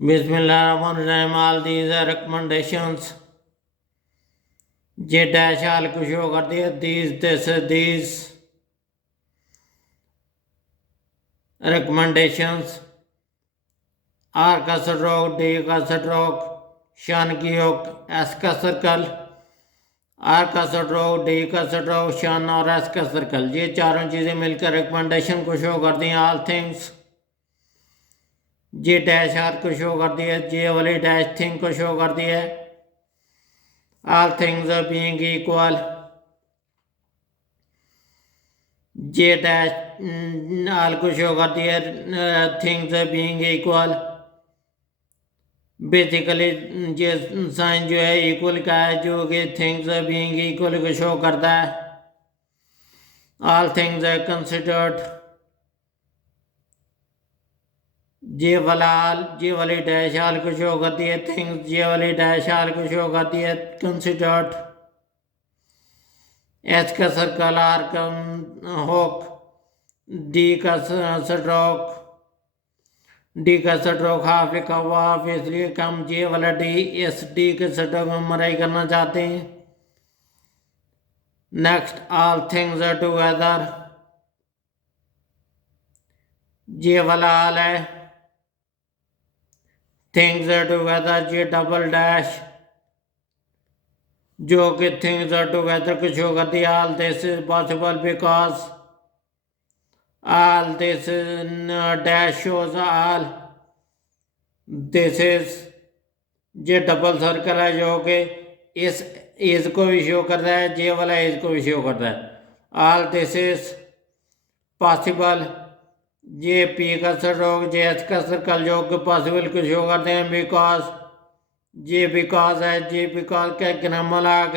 Bismillahirrahmanirrahim. All these are recommendations. ये dash हाल को show कर दिया these recommendations. R का स्ट्रोक, D का स्ट्रोक, शान की होक, S का सर्कल, R का स्ट्रोक, D का स्ट्रोक, शान और S का सर्कल, ये चारों चीज़ें मिलकर रिकमेंडेशन को शो कर दी। ऑल थिंग्स, ये डैश आर को शो कर दिया, ये वाली डैश थिंग को शो कर दिया। All things are being equal, ये डैश ऑल को शो कर दिया, things are being equal. Basically ये साइन जो है इक्वल का है, जो कि थिंग्स आर बीइंग इक्वल को शो करता है। ऑल थिंग्स आर कंसिडर्ड, ये वाली डैश आल को शो करती है थिंग्स, ये वाली डैश आल को शो करती है कंसिडर्ड। एच का सर्कल, आर का होक, डी का स्ट्रोक, हाफ लिखा हुआ हाफ, इसलिए हम ये वाला डी इस डी के स्ट्रोक में मराई करना चाहते हैं। Next, all things are together, ये वाला हाल है थिंग्स आर टुगेदर, ये डबल डैश जो कि थिंग्स आर टुगेदर को शो कर दिया। All this is possible because all this dash shows all this is, ये डबल सर्कल है जो कि इस एज को भी शो कर रहा है, ये वाला एज को भी शो कर रहा है। ऑल दिस इज पॉसिबल, ये पी का स्ट्रोक, ये एच का सर्कल जो कि पॉसिबल को शो करते हैं। बिकॉज, ये बिकॉज है, ये बिकॉज का ग्रामर लाग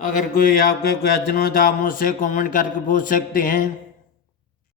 अगर कोई आपके क्वेश्चन हो तो आप मुझसे कमेंट करके पूछ सकते हैं।